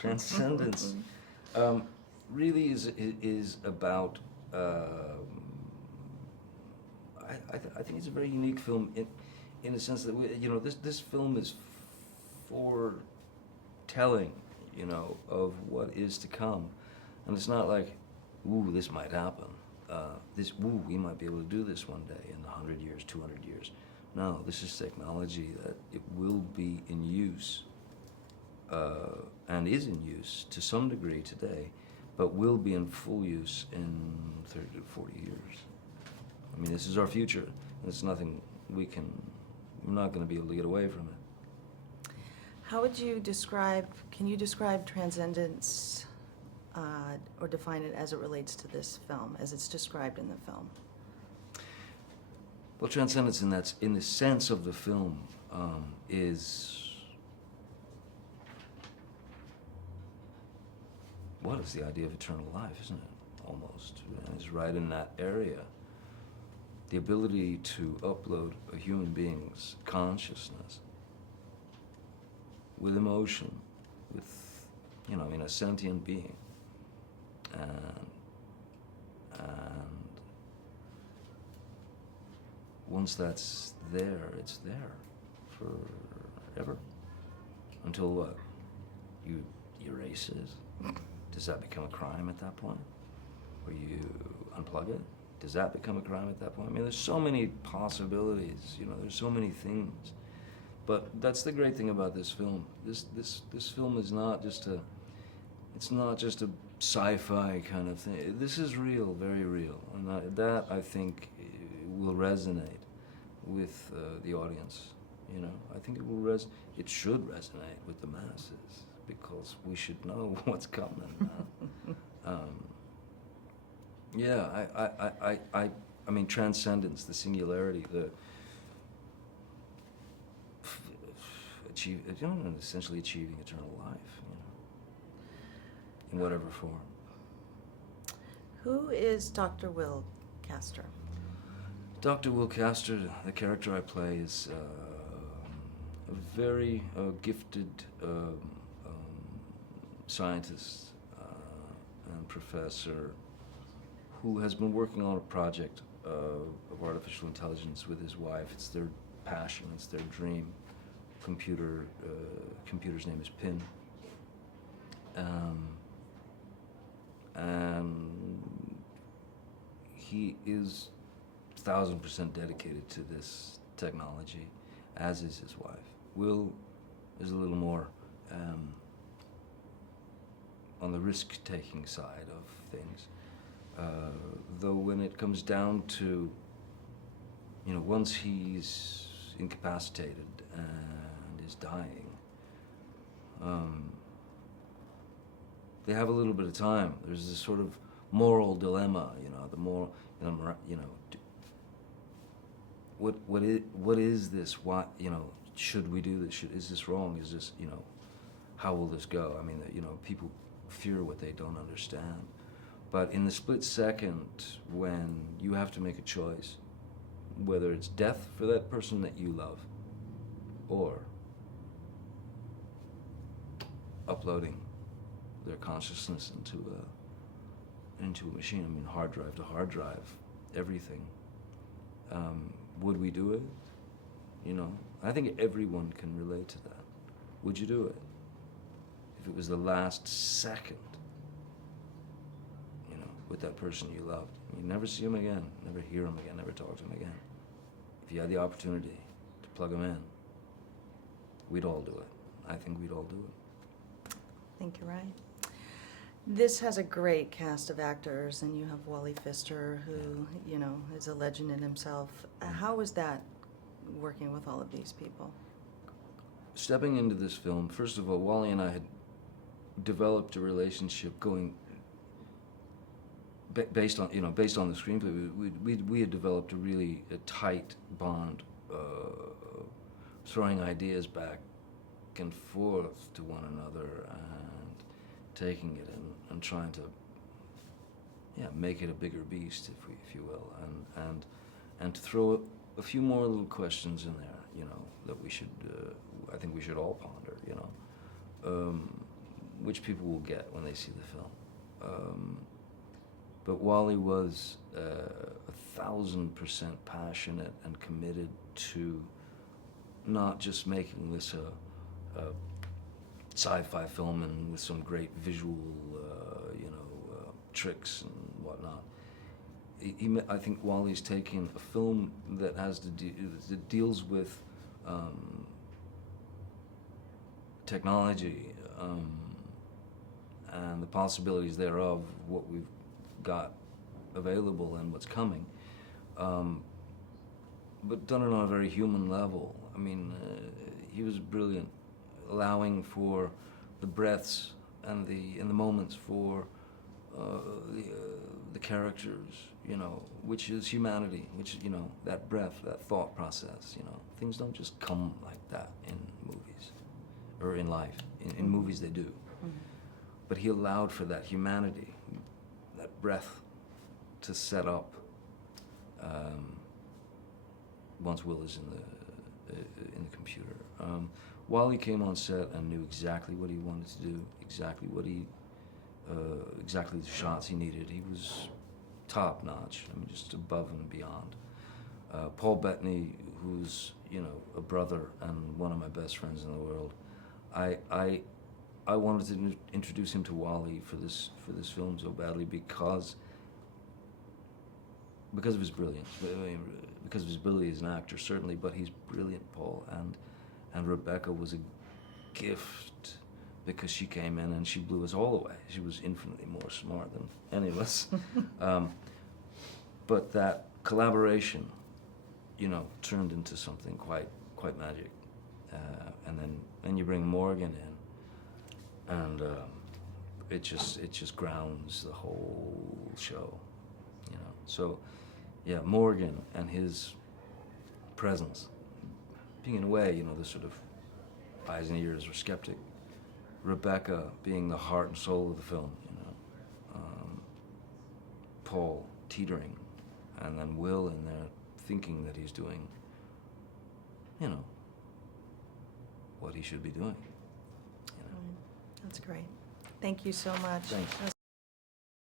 Transcendence really is about. I think it's a very unique film in the sense that this film is foretelling, of what is to come, and it's not like, ooh, this might happen. We might be able to do this one day in 100 years, 200 years. No, this is technology that it will be in use, and is in use to some degree today, but will be in full use in 30 to 40 years. I mean, this is our future. It's nothing we're not going to be able to get away from it. How would you can you describe Transcendence, or define it as it relates to this film, as it's described in the film? Well, Transcendence in the sense of the film, is the idea of eternal life, isn't it? Almost. And it's right in that area. The ability to upload a human being's consciousness with emotion, with, a sentient being. And once that's there, it's there forever. Until what? You erase it? Does that become a crime at that point? Or you unplug it? Does that become a crime at that point? I mean, there's so many possibilities, there's so many things. But that's the great thing about this film. This film is not just it's not just a sci-fi kind of thing. This is real, very real. And that, I think, will resonate with the audience, I think it should resonate with the masses, because we should know what's coming. Yeah, I mean, transcendence, the singularity, essentially achieving eternal life, in whatever form. Who is Dr. Will Castor? Dr. Will Castor, the character I play, is a very gifted scientist and professor who has been working on a project of artificial intelligence with his wife. It's their passion, it's their dream. Computer's name is Pin. And he is 1,000% dedicated to this technology, as is his wife. Will is a little more on the risk-taking side of things. Though when it comes down to, once he's incapacitated and is dying, they have a little bit of time. There's this sort of moral dilemma, the moral, what is this? Why, should we do this? Is this wrong? Is this, how will this go? I mean, people fear what they don't understand. But in the split second when you have to make a choice, whether it's death for that person that you love, or uploading their consciousness into a machine, I mean, hard drive to hard drive, everything. Would we do it? I think everyone can relate to that. Would you do it? If it was the last second, with that person you loved. You never see him again, never hear him again, never talk to him again. If you had the opportunity to plug him in, we'd all do it. I think we'd all do it. I think you're right. This has a great cast of actors, and you have Wally Pfister, who, is a legend in himself. How was that, working with all of these people? Stepping into this film, first of all, Wally and I had developed a relationship going based on the screenplay. We had developed a tight bond, throwing ideas back and forth to one another and taking it and trying to make it a bigger beast, if you will, and to throw a few more little questions in there, that we should I think we should all ponder, which people will get when they see the film. But Wally was 1,000% passionate and committed to not just making this a sci-fi film and with some great visual, tricks and whatnot. I think Wally's taking a film that that deals with technology and the possibilities thereof, what we've got available and what's coming, but done it on a very human level. I mean, he was brilliant, allowing for the breaths and the moments for the characters, which is humanity, which, that breath, that thought process, things don't just come like that in movies or in life. In movies they do. Mm-hmm. But he allowed for that humanity, that breath to set up once Will is in the computer. Wally came on set and knew exactly what he wanted to do, exactly the shots he needed. He was top notch. I mean, just above and beyond. Paul Bettany, who's a brother and one of my best friends in the world, I wanted to introduce him to Wally for this film so badly because of his brilliance. Because of his ability as an actor, certainly, but he's brilliant, Paul. And Rebecca was a gift because she came in and she blew us all away. She was infinitely more smart than any of us. But that collaboration, turned into something quite magic. And then you bring Morgan in, and it just grounds the whole show, So, yeah, Morgan and his presence, being in a way, the sort of eyes and ears or skeptic. Rebecca being the heart and soul of the film, Paul teetering, and then Will in there thinking that he's doing, what he should be doing. That's great. Thank you so much. Thanks.